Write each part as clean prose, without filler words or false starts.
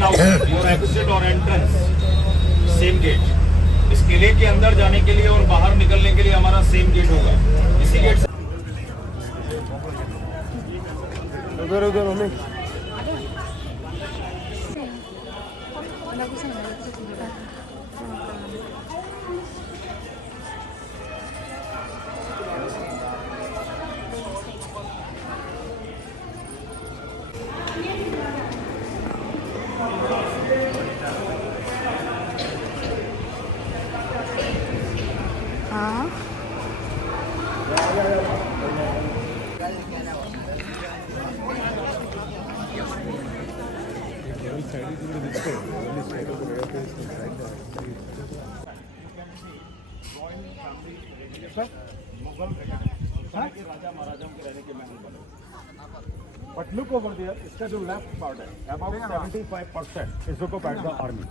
And out, your exit और entrance same gate. इस किले के अंदर जाने के लिए और बाहर निकलने के लिए हमारा सेम गेट होगा। इसी गेट से उधर उधर हमें हाँ राजा महाराजाओं के रहने के महल बने। But look over there, इसका जो left part है, about 75% is occupied by army.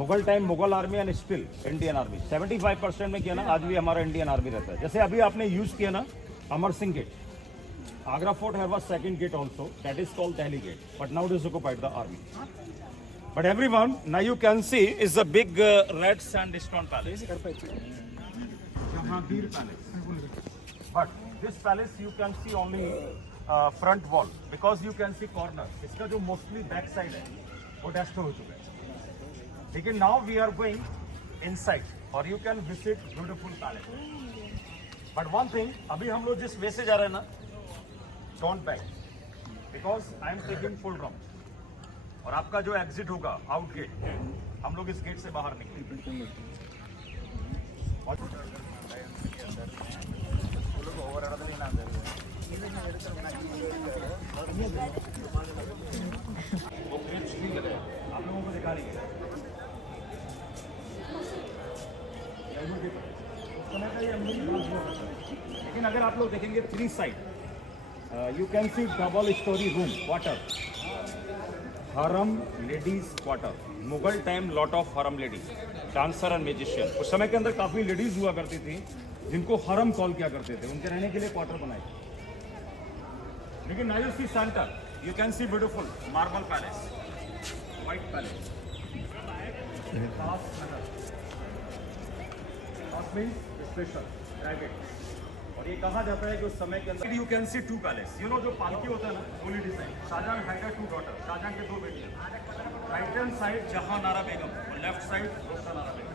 Mughal time Mughal army and still Indian army 75% में किया ना, आज भी हमारा इंडियन आर्मी रहता है। जैसे अभी आपने यूज किया ना Amar Singh gate, Agra fort have a second gate also, that is called Delhi gate, but now it is occupied the army. But everyone, now you can see is a big red sandstone palace. Jahangir Palace. But this palace you can see only front wall because you can see corner. इसका जो mostly back side है वो destroy हो चुका है। लेकिन now we are going inside और you can visit beautiful palace. But one thing, अभी हम लोग जिस वे से जा रहे हैं ना, don't back because I am taking full round. और आपका जो एग्जिट होगा आउट गेट, हम लोग इस गेट से बाहर निकलेंगे। वो ब्रिज भी लगा है, आप लोगों को दिखा रही है। लेकिन अगर आप लोग देखेंगे 3 side you can see double story room quarter, हरम ladies quarter, Mughal time lot of हरम लेडीज, डांसर एंड म्यूजिशियन। उस समय के अंदर काफी लेडीज हुआ करती थी जिनको हरम कॉल किया करते थे, उनके रहने के लिए क्वार्टर बनाए। लेकिन now you see center, you can see beautiful marble palace, white palace, special private. और ये कहा जाता है कि उस समय के अंदर you can see 2 palace, you know जो पालकी होता है ना, fully design. Shah Jahan had 2 daughter, Shah Jahan के 2 बेटियां, राइट हैंड साइड जहां नारा बेगम और लेफ्ट साइड रोशा नारा बेगम।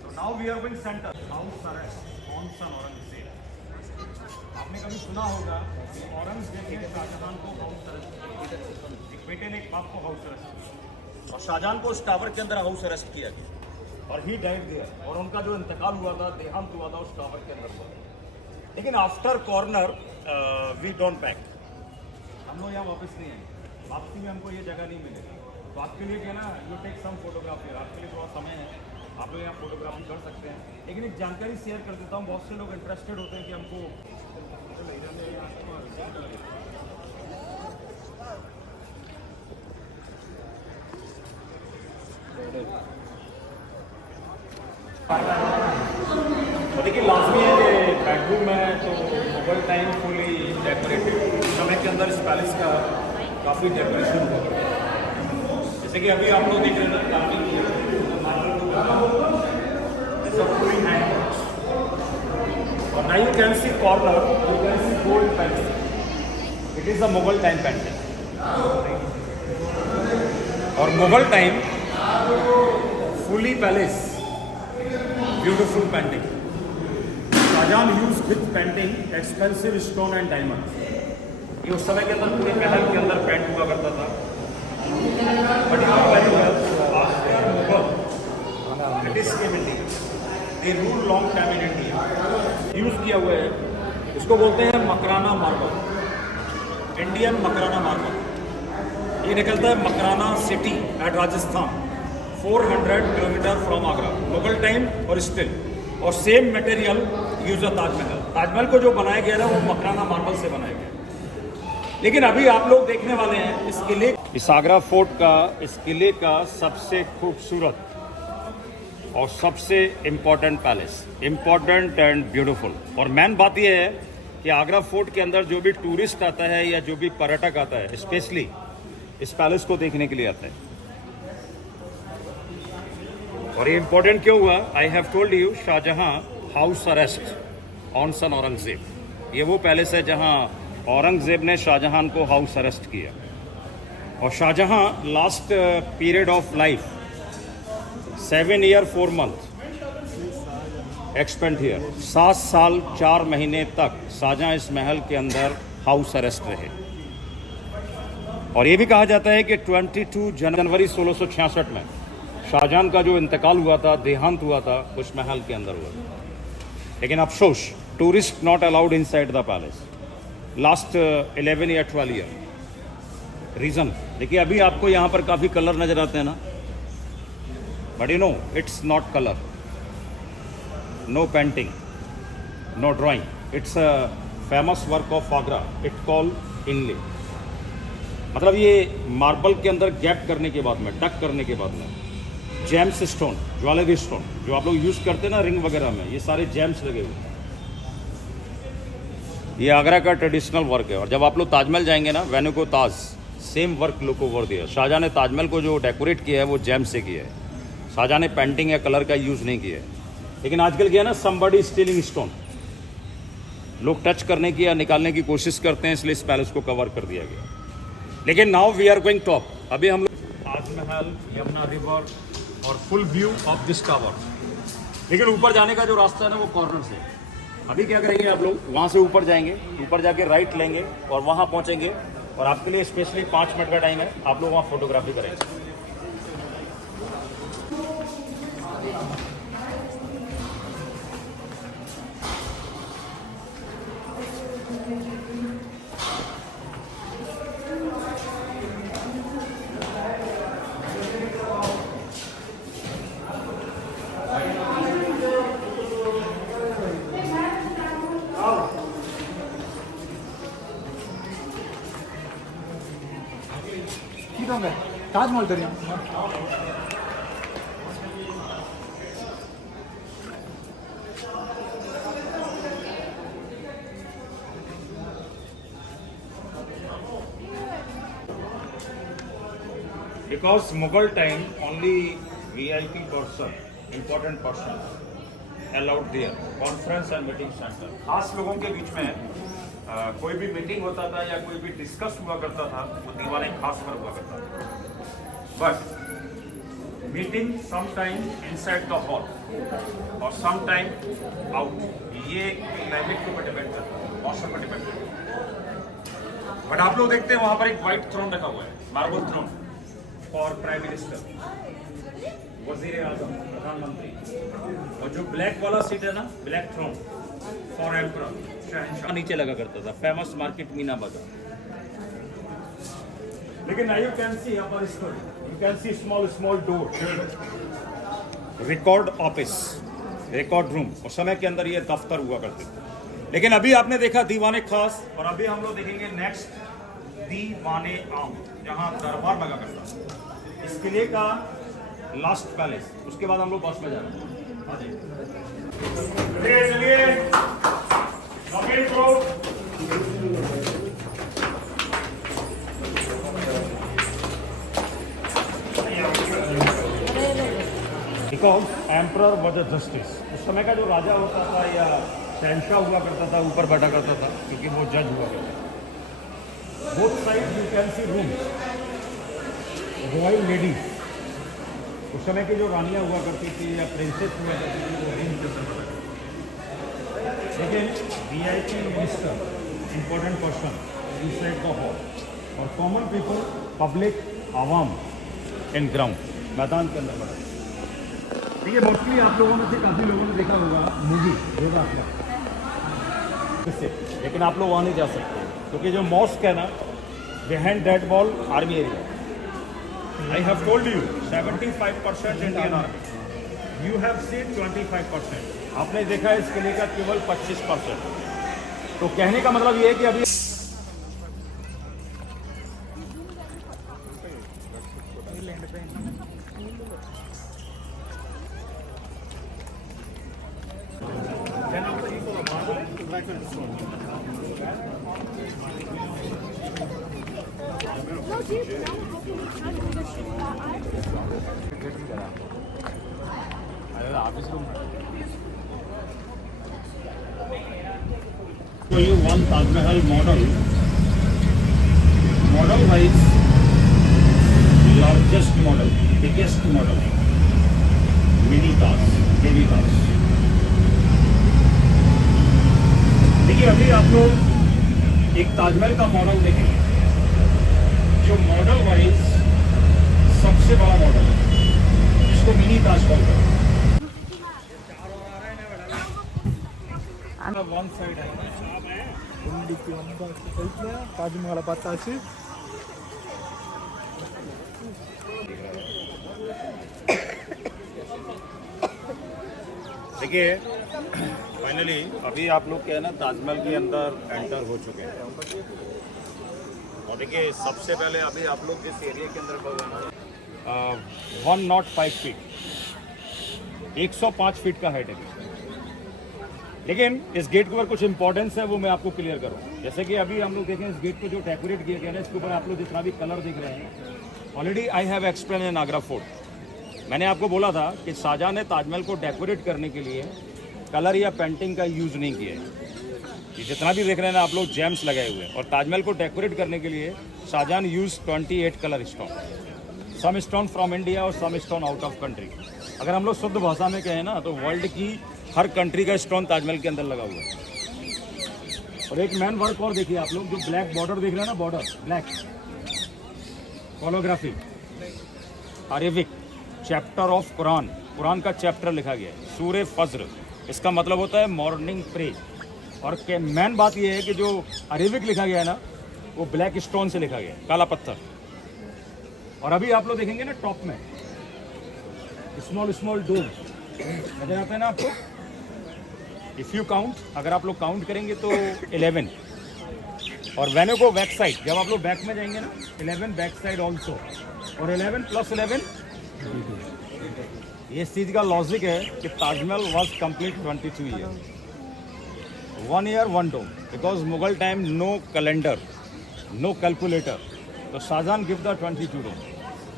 तो now we are going center, house arrest कौन सा औरंगजेब। आपने कभी सुना होगा कि औरंगजेब ने शाहजहां को हाउस अरेस्ट किया, एक बेटे ने एक बाप को हाउस अरेस्ट किया और शाहजहां को उस टावर के अंदर हाउस अरेस्ट किया गया और ही डाइड देयर। और उनका जो इंतकाल हुआ था, देहांत हुआ था उस टावर के अंदर हुआ। लेकिन after corner we don't back, हम लोग यहाँ वापस नहीं आएंगे, वापसी में हमको ये जगह नहीं मिलेगी। तो आपके लिए क्या ना, यू टेक सम फोटोग्राफी, आपके लिए थोड़ा समय है, आप लोग यहाँ फोटोग्राफी कर सकते हैं। लेकिन एक जानकारी शेयर कर देता हूँ, बहुत से लोग इंटरेस्टेड होते हैं कि हमको तो देखिए लाजमी है कि बेडरूम है तो मुगल टाइम फुली डेकोरेटेड। समय के अंदर इस पैलेस का काफ़ी डेकोरेशन हुआ, जैसे कि अभी आप लोग देख रहे हैं ना, और now you can see corner, you can see gold painting, it is a Mughal time painting. और Mughal time fully palace beautiful painting, Shahjahan use with painting expensive stone and diamond. ये उस समय के अंदर पूरे महल के अंदर पेंट हुआ करता था। But it is came India, they rule long time in India. Use किया हुआ है, इसको बोलते हैं Makrana marble, Indian Makrana marble. ये निकलता है मकराना city at Rajasthan, 400 kilometre from Agra, Mughal time और स्टिल। और same material use Taj Mahal, Taj Mahal को जो बनाया गया ना वो मकराना मार्बल से बनाया गया। लेकिन अभी आप लोग देखने वाले हैं इस किले, इस आगरा फोर्ट का, इस किले का सबसे खूबसूरत और सबसे important palace, important and beautiful. और मेन बात यह है कि आगरा फोर्ट के अंदर जो भी टूरिस्ट आता है या जो भी पर्यटक आता है, स्पेशली इस पैलेस को देखने के लिए आते हैं। और ये इंपॉर्टेंट क्यों हुआ? I have told you, Shahjahan house arrest on son Aurangzeb. ये वो पैलेस है जहां औरंगजेब ने शाहजहां को हाउस अरेस्ट किया। और Shah Jahan last period of life 7 years 4 months expend here. 7 साल 4 महीने तक शाहजहां इस महल के अंदर हाउस अरेस्ट रहे। और ये भी कहा जाता है कि 22 जनवरी 1666 में शाहजहां का जो इंतकाल हुआ था, देहांत हुआ था, उस महल के अंदर हुआ था। लेकिन अफसोस, tourist not allowed inside the palace last 11 या 12 ईयर। रीज़न देखिए, अभी आपको यहाँ पर काफ़ी कलर नज़र आते हैं ना, but you know it's not colour, no painting, no drawing, it's a famous work of Agra, it call inlay. मतलब ये मार्बल के अंदर गैप करने के बाद में, डक करने के बाद में, जेम्स स्टोन, ज्वेलरी स्टोन जो आप लोग यूज़ करते हैं ना रिंग वगैरह में, ये सारे जेम्स लगे हुए हैं। ये आगरा का ट्रेडिशनल वर्क है। और जब आप लोग ताजमहल जाएंगे ना, वेन्यू को ताज, सेम वर्क लुक ओवर दिया। शाहजहां ने ताजमहल को जो डेकोरेट किया है वो जेम से किया है। शाहजहां ने पेंटिंग या कलर का यूज़ नहीं किया है। लेकिन आजकल क्या है ना, समबडी स्टीलिंग स्टोन, लोग टच करने की या निकालने की कोशिश करते हैं, इसलिए इस पैलेस को कवर कर दिया गया। लेकिन now we are going top. अभी हम लोग ताजमहल, यमुना रिवर और full view of this tower. लेकिन ऊपर जाने का जो रास्ता है ना, वो कॉर्नर से। अभी क्या करेंगे आप लोग, वहाँ से ऊपर जाएंगे, ऊपर जाके राइट लेंगे और वहाँ पहुँचेंगे। और आपके लिए स्पेशली 5 मिनट का टाइम है, आप लोग वहाँ फोटोग्राफी करेंगे। ताजमहल दरिया Because Mughal time, only VIP person, important person allowed there, conference and meeting center. खास लोगों के बीच में कोई भी मीटिंग होता था या कोई भी डिस्कस हुआ करता था, वो दीवाने खास पर हुआ करता था। But meeting sometime inside the hall और समटाइम आउट, ये क्लाइमेट के ऊपर डिपेंड करता है, मौसम पर डिपेंड करता है। बट आप लोग देखते हैं वहां पर एक व्हाइट थ्रोन रखा हुआ है, marble throne for prime minister, वजीर आजम, प्रधानमंत्री। और जो ब्लैक वाला सीट है ना, ब्लैक थ्रोन फॉर एम्परर, शहंशाह, नीचे लगा करता था। फेमस मार्केट मीना बाजार। लेकिन now you can see upper story, you can see small door, record office, record room. उस समय के अंदर ये दफ्तर हुआ करते थे। लेकिन अभी आपने देखा दीवाने खास, और अभी हम लोग देखेंगे नेक्स्ट दीवाने आम, जहां दरबार लगा करता था। इस किले का लास्ट पैलेस। उसके बाद हम लोग बस में जा रहे हैं। चलिए because emperor was a justice. उस समय का जो राजा होता था या शहंशाह हुआ करता था, ऊपर बैठा करता था, क्योंकि वो जज हुआ करता था। Both side you can see rooms, royal ladies, उस समय की जो रानियाँ हुआ करती थी या प्रिंसेस हुआ करती थी, वो रूम के अंदर बैठा। लेकिन VIP minister, important person inside the hall, और common people, public, Awam in ground, मैदान के अंदर बैठा। देखिए मोस्टली आप लोगों में से काफ़ी लोगों ने देखा होगा मूवी योगात्मक, लेकिन आप लोग वहाँ नहीं जा सकते क्योंकि जो मॉस्क है ना, behind that wall army area. I have told you 75% Indian army, you have seen 25%। आपने देखा इस किले का केवल 25%। तो कहने का मतलब ये है कि अभी show you one Taj Mahal model wise, largest model, biggest model, mini Taj, heavy Taj. देखिए अभी आप लोग एक ताजमहल का मॉडल देखेंगे जो मॉडल वाइज सबसे बड़ा मॉडल है, जिसको मिनी ताज बोलते हैं। वन साइड है ताजमहल बतासी देखिए फाइनली अभी आप लोग क्या है ना ताजमहल के अंदर एंटर हो चुके हैं और देखिए सबसे पहले अभी आप लोग जिस एरिया के अंदर खड़े हैं 105 फीट 105 फीट का हाइट है। लेकिन इस गेट के ऊपर कुछ इंपॉर्टेंस है वो मैं आपको क्लियर करूँ। जैसे कि अभी हम लोग देखें इस गेट को जो डेकोरेट किया गया है इसके ऊपर आप लोग जितना भी कलर दिख रहे हैं already I have explain in Agra fort. मैंने आपको बोला था कि शाहजहां ने ताजमहल को डेकोरेट करने के लिए कलर या पेंटिंग का यूज़ नहीं किया है। ये जितना भी देख रहे हैं ना आप लोग जेम्स लगाए हुए हैं और ताजमहल को डेकोरेट करने के लिए Shah Jahan use 28 colour stone, some stone from India और some stone out of country. अगर हम लोग शुद्ध भाषा में कहें ना तो वर्ल्ड की हर कंट्री का स्टोन ताजमहल के अंदर लगा हुआ है। और एक मैन वर्क और देखिए आप लोग जो ब्लैक बॉर्डर देख रहे हैं ना, border black holography Arabic chapter of Quran, Quran का चैप्टर लिखा गया है सूरे फज्र। इसका मतलब होता है मॉर्निंग प्रे। और मेन बात यह है कि जो अरेबिक लिखा गया है ना वो ब्लैक स्टोन से लिखा गया है, काला पत्थर। और अभी आप लोग देखेंगे ना टॉप में स्मॉल स्मॉल डोम नजर आता है ना आपको। इफ़ यू काउंट, अगर आप लोग काउंट करेंगे तो 11। और वेनो को बैक साइड, जब आप लोग बैक में जाएंगे ना 11 बैक साइड ऑल्सो, और 11 + 11 ये चीज़ का लॉजिक है कि Taj Mahal was complete 22 year, 1 year 1 dome, because Mughal time no calendar no calculator. तो शाहजहां गिव द 22 डोम,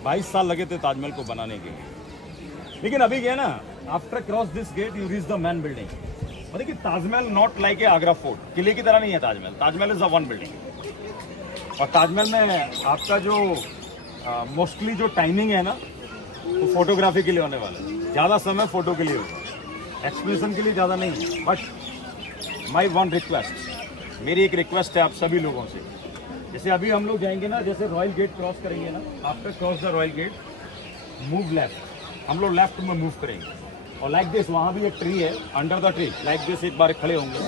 22 साल लगे थे ताजमहल को बनाने के लिए। लेकिन अभी क्या ना, after cross this get you reach the main building. और देखिए Taj Mahal not like a Agra fort, किले की तरह नहीं है Taj Mahal. Taj Mahal is the one building. और ताजमहल में आपका जो मोस्टली जो टाइमिंग है ना वो फोटोग्राफी के लिए होने वाला है, ज़्यादा समय फोटो के लिए होगा, एक्सप्रेशन के लिए ज़्यादा नहीं है। बट माई वन रिक्वेस्ट, मेरी एक रिक्वेस्ट है आप सभी लोगों से, जैसे अभी हम लोग जाएंगे ना, जैसे रॉयल गेट क्रॉस करेंगे ना, after cross the royal gate move left, हम लोग लेफ्ट में मूव करेंगे। और लाइक दिस, वहाँ भी एक ट्री है, under the tree like this एक बार खड़े होंगे।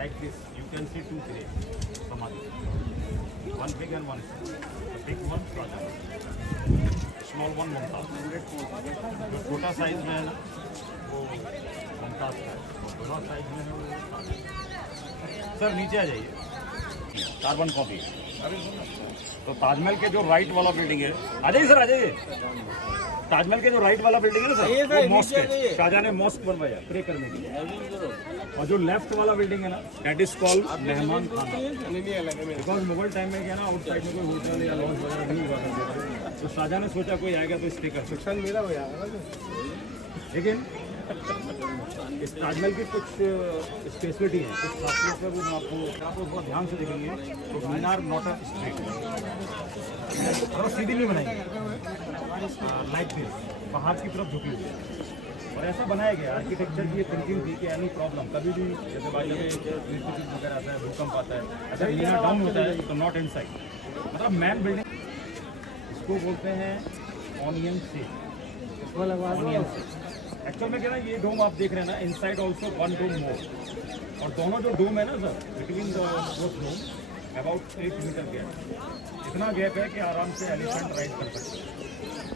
Like this, you can see 2 graves, Samadhi. One big and one small. The big one, Shahjahan. Small one, Mumtaz. जो छोटा साइज में है ना वो मुमताज का है, और बड़ा साइज में है वो शाहजहां। सर नीचे आ जाइए, कार्बन कॉपी। तो ताजमहल के जो राइट वाला बिल्डिंग है, आ जाइए सर, आ जाइए। ताजमहल के जो राइट वाला बिल्डिंग है ना सर, वो मॉस्क है, शाहजहां ने मॉस्क बनवाया प्रे करने के लिए। और जो लेफ्ट वाला बिल्डिंग है ना, दैट इज कॉल्ड मेहमान खाना, बिकॉज मुगल टाइम में क्या ना आउटसाइड में कोई होटल या लॉज वगैरह नहीं हुआ करते थे, तो शाहजहां ने सोचा कोई आएगा तो स्टे कर सकता है। लेकिन इस ताजमहल की कुछ स्पेशलिटी है, कुछ खासियत है, वो मैं आपको बहुत ध्यान से देखेंगे तो मीनार नॉट अ स्ट्रेट, और सीधी नहीं बनाएंगे, लाइक दिस, पहाड़ की तरफ झुकी हुई है। और ऐसा बनाया गया, आर्किटेक्चर की ये थिंकिंग थी कि एनी प्रॉब्लम कभी भी, जैसे बाई वगैरह आता है, भूकंप आता है, अगर मीनार डाउन होता है तो नॉट इनसाइड, मतलब मैन बिल्डिंग, इसको बोलते हैं ऑनियन शेप। एक्चुअल में क्या ना, ये डोम आप देख रहे हैं ना, इनसाइड ऑल्सो 1 डोम मोर, और दोनों जो डोम है ना sir, between the both dome about 8 metre gap. इतना गैप है कि आराम से एलिफेंट राइड कर सकते हैं।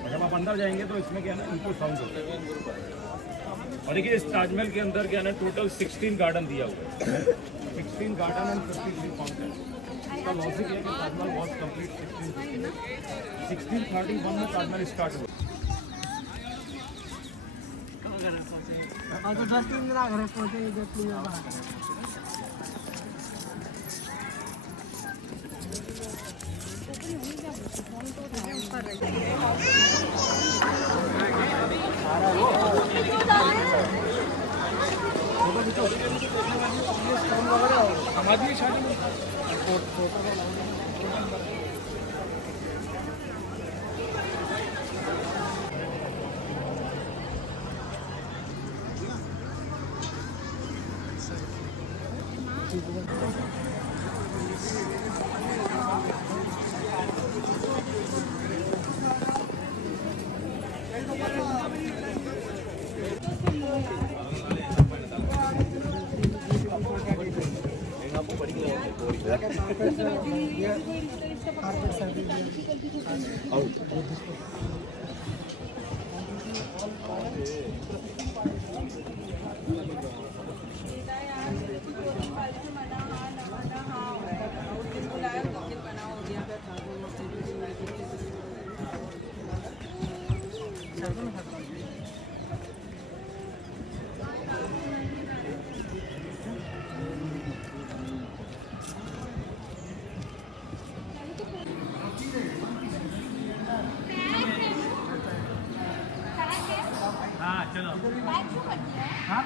और जब आप अंदर जाएंगे तो इसमें क्या है ना, इनको साउंड होता है। और देखिए इस ताजमहल के अंदर क्या है ना, टोटल 16 गार्डन दिया हुआ है। 16 गार्डन एंड 53 फाउंटेन। इसका लॉजिक है कि ताजमहल वॉज कंप्लीट 1631 में ताजमहल स्टार्ट हुआ। और तो 10 दिन लग रहे पहुंचे देखिए बाहर। हमारी शादी में हाँ चलो। हाँ